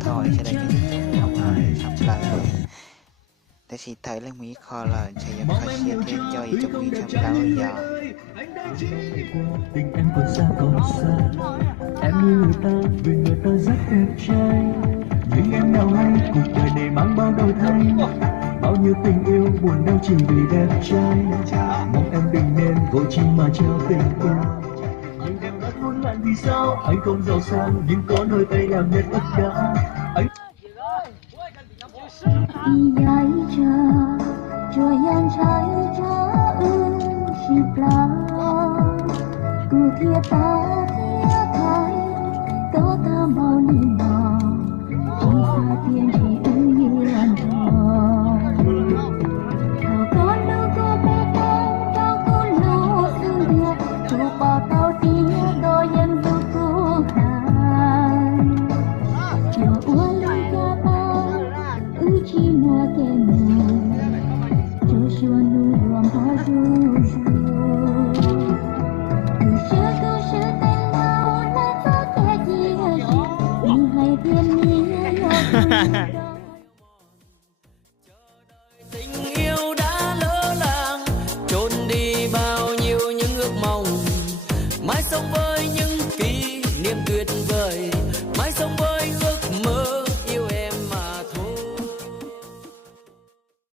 thôi sẽ đây cái không rồi sắp lạiแต่สิไทยและมีคอลอนชัยคาเชียเทียนย่อยจงมีทำแล้วอย่า tình em còn xa còn xa. Em như người ta vì người ta rất đẹp trai, nhưng em nào hay cuộc đời này mang bao đổi thay, bao nhiêu tình yêu buồn đau chỉ vì đẹp trai. Mong em đừng nên vội chi mà trao tình yêu, nhưng em rất muốn lại vì sao anh không giàu sang nhưng có đôi tay làm nên tất cả anh.